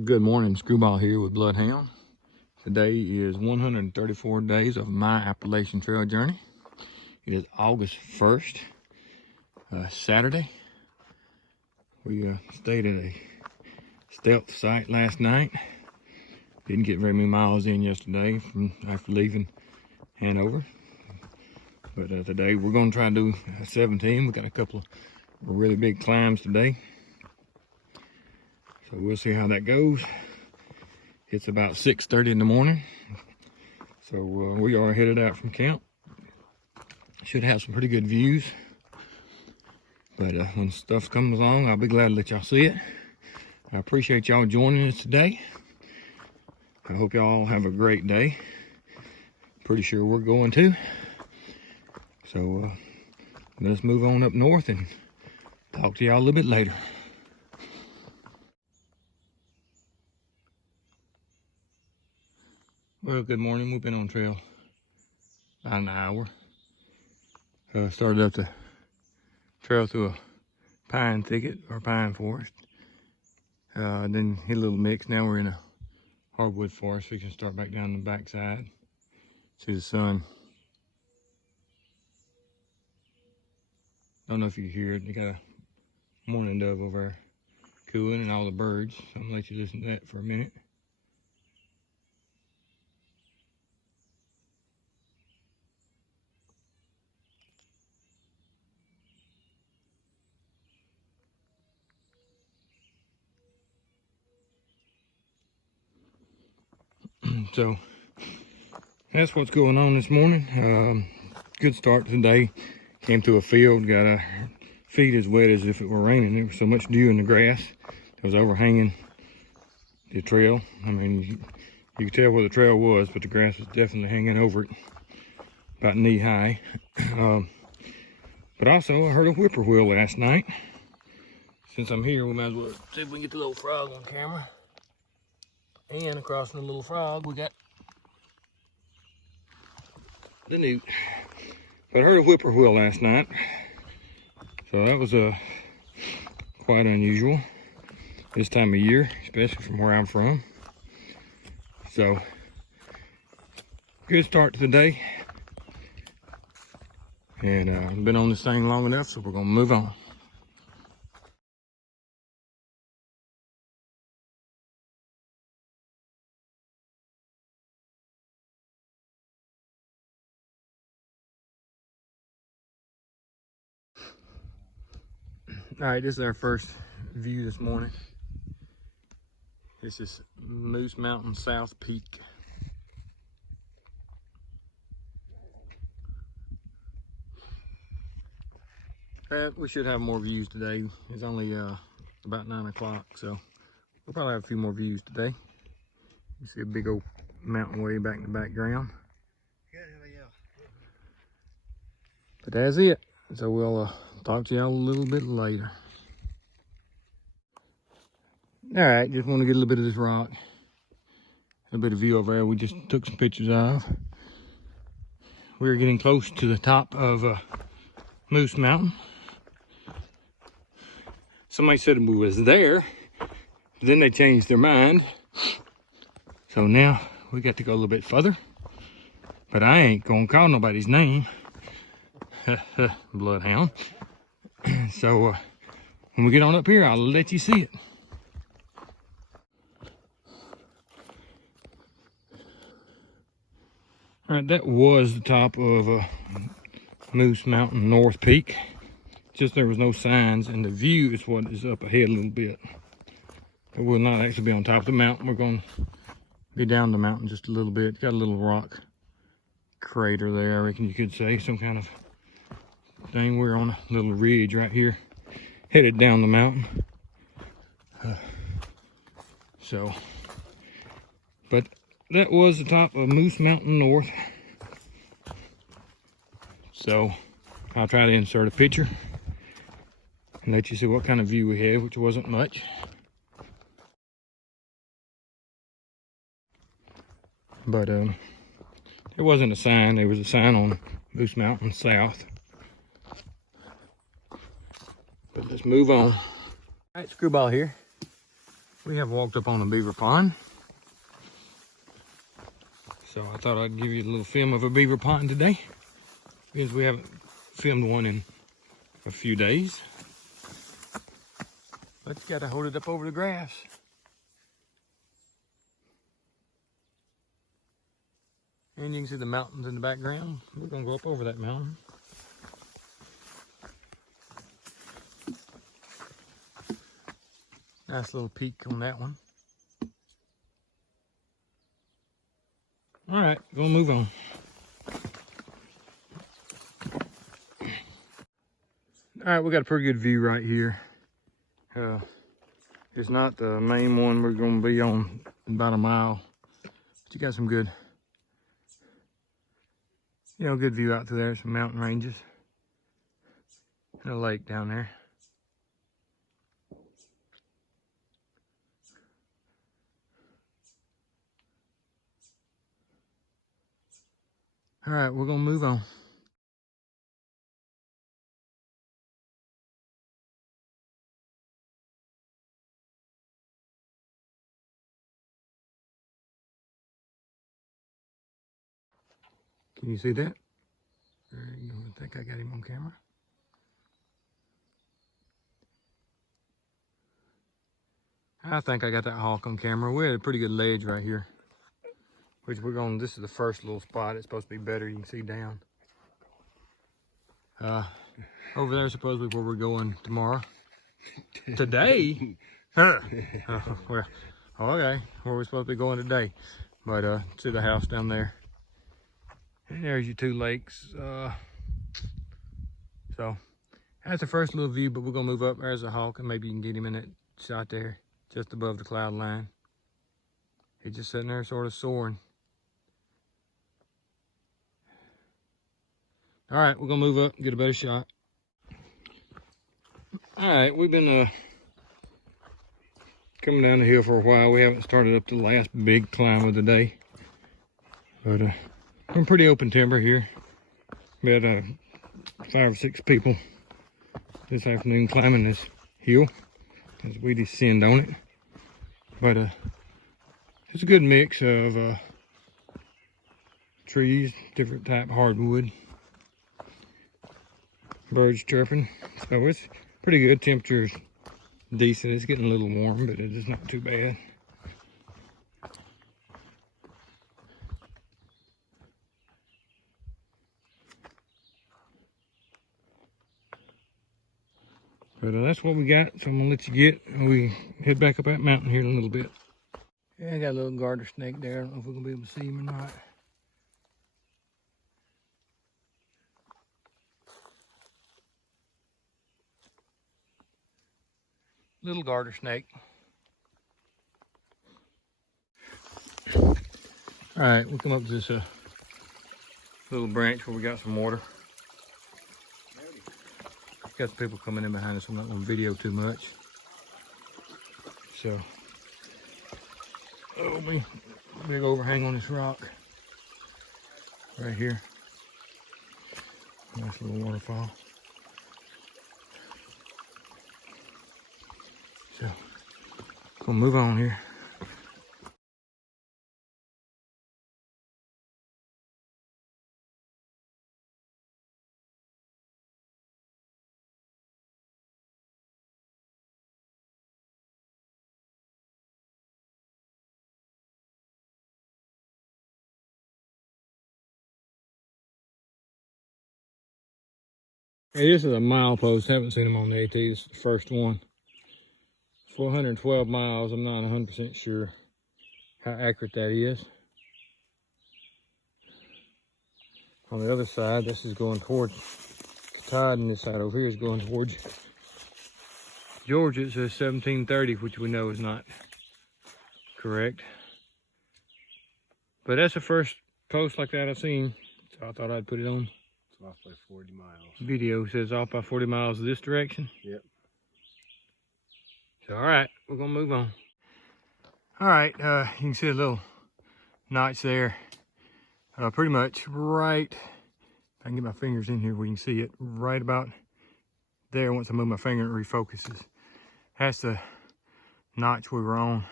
Well, good morning, Screwball here with Bloodhound. Today is 134 days of my Appalachian Trail journey. It is August 1st, Saturday. We stayed at a stealth site last night. Didn't get very many miles in yesterday after leaving Hanover. But today we're going to try to do 17. We got a couple of really big climbs today. So we'll see how that goes. It's about 6:30 in the morning. So we are headed out from camp. Should have some pretty good views. But when stuff comes along, I'll be glad to let y'all see it. I appreciate y'all joining us today. I hope y'all have a great day. Pretty sure we're going to. So let's move on up north and talk to y'all a little bit later. Well, good morning. We've been on trail about an hour. Started up the trail through a pine thicket or pine forest. Then hit a little mix. Now we're in a hardwood forest. We can start back down the backside. See the sun. Don't know if you hear it. You got a mourning dove over there cooing and all the birds. So I'm gonna let you listen to that for a minute. So that's what's going on this morning. Good start today. Came through a field, got our feet as wet as if it were raining. There was so much dew in the grass that was overhanging the trail. I mean, you could tell where the trail was, but the grass was definitely hanging over it, about knee high. But also, I heard a whippoorwill last night. Since I'm here, we might as well see if we can get the little frog on camera. And across from the little frog, we got the newt. But I heard a whippoorwill last night. So that was quite unusual this time of year, especially from where I'm from. So, good start to the day. And I've been on this thing long enough, so we're gonna move on. All right, this is our first view this morning. This is Moose Mountain South Peak. We should have more views today. It's only about 9 o'clock, so we'll probably have a few more views today. You see a big old mountain way back in the background. But that's it. So we'll talk to y'all a little bit later. All right, just want to get a little bit of this rock. A bit of view over there we just took some pictures of. We're getting close to the top of Moose Mountain. Somebody said we was there, but then they changed their mind. So now we got to go a little bit further. But I ain't gonna call nobody's name. Bloodhound. So when we get on up here, I'll let you see it. All right, that was the top of Moose Mountain North Peak. Just there was no signs, and the view is what is up ahead a little bit. It will not actually be on top of the mountain. We're going to be down the mountain just a little bit. Got a little rock crater there, I reckon you could say, some kind of thing. We're on a little ridge right here, headed down the mountain. But that was the top of Moose Mountain North. So I'll try to insert a picture and let you see what kind of view we had, which wasn't much. But there wasn't a sign. There was a sign on Moose Mountain South. But let's move on. All right, Screwball here We have walked up on a beaver pond. So I thought I'd give you a little film of a beaver pond today, because we haven't filmed one in a few days. But you gotta hold it up over the grass. And you can see the mountains in the background. We're gonna go up over that mountain. Nice little peak on that one. All right, gonna move on. All right, we got a pretty good view right here. It's not the main one we're gonna be on in about a mile, but you got some good, good view out through there. Some mountain ranges and a lake down there. All right, we're gonna move on. Can you see that? There you go. I think I got him on camera. I think I got that hawk on camera. We're at a pretty good ledge right here, which we're going, this is the first little spot. It's supposed to be better. You can see down. Over there supposedly where we're going tomorrow. Today? Well, okay, where we're supposed to be going today. But see the house down there. And there's your two lakes. So that's the first little view, but we're gonna move up. There's a hawk, and maybe you can get him in that shot there, just above the cloud line. He's just sitting there sort of soaring. All right, we're gonna move up and get a better shot. All right, we've been coming down the hill for a while. We haven't started up the last big climb of the day, but we're pretty open timber here. We had 5 or 6 people this afternoon climbing this hill as we descend on it. But it's a good mix of trees, different type hardwood, birds chirping. So it's pretty good. Temperature's decent. It's getting a little warm, but it's not too bad. But that's what we got, so I'm gonna let you get. We head back up that mountain here in a little bit. Yeah, I got a little garter snake there. I don't know if we're gonna be able to see him or not. Little garter snake. All right, we'll come up to this little branch where we got some water. Got some people coming in behind us. I'm not going to video too much. So, big overhang on this rock right here. Nice little waterfall. So, gonna move on here. Hey, this is a milepost. Haven't seen them on the AT. This is the first one. 412 miles. I'm not 100% sure how accurate that is. On the other side, this is going towards Katad, and this side over here is going towards Georgia. It says 1730, which we know is not correct. But that's the first post like that I've seen, so I thought I'd put it on. It's off by 40 miles. Video says off by 40 miles this direction. Yep. So, all right, we're gonna move on. All right, you can see a little notch there. Pretty much right, I can get my fingers in here where you can see it, right about there. Once I move my finger, it refocuses. That's the notch we were on,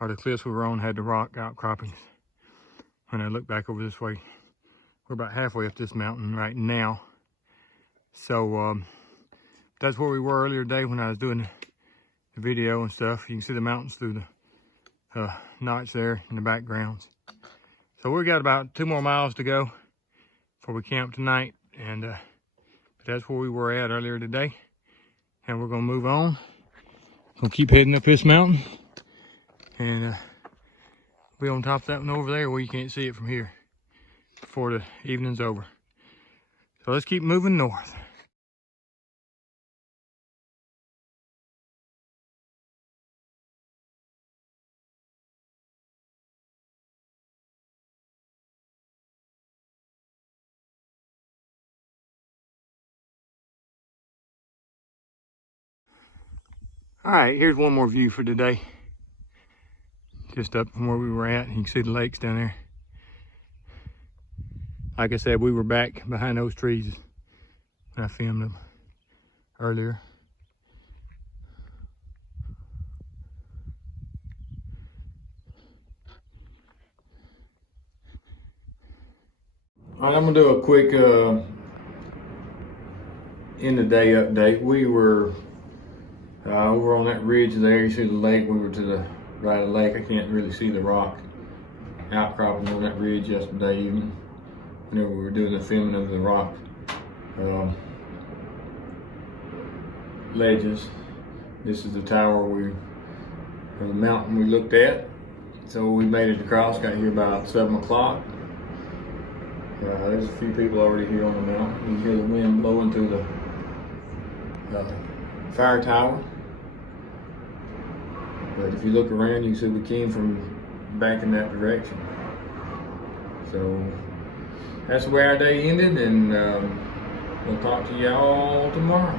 or the cliffs we were on, had the rock outcroppings. When I look back over this way, we're about halfway up this mountain right now. So that's where we were earlier today when I was doing the video and stuff. You can see the mountains through the notch there in the backgrounds. So we got about 2 more miles to go before we camp tonight, and but that's where we were at earlier today. And we're gonna move on. Gonna keep heading up this mountain, and be on top of that one over there where you can't see it from here before the evening's over. So let's keep moving north. All right, here's one more view for today. Just up from where we were at, you can see the lakes down there. Like I said, we were back behind those trees when I filmed them earlier. All right, I'm gonna do a quick end of day update. We were over on that ridge there. You see the lake. We were to the right of the lake. I can't really see the rock outcropping on that ridge yesterday evening, whenever we were doing the filming of the rock ledges. This is the tower or the mountain we looked at. So we made it across, got here about 7 o'clock. There's a few people already here on the mountain. You can hear the wind blowing through the fire tower. But if you look around, you can see we came from back in that direction. So that's where our day ended, and we'll talk to y'all tomorrow.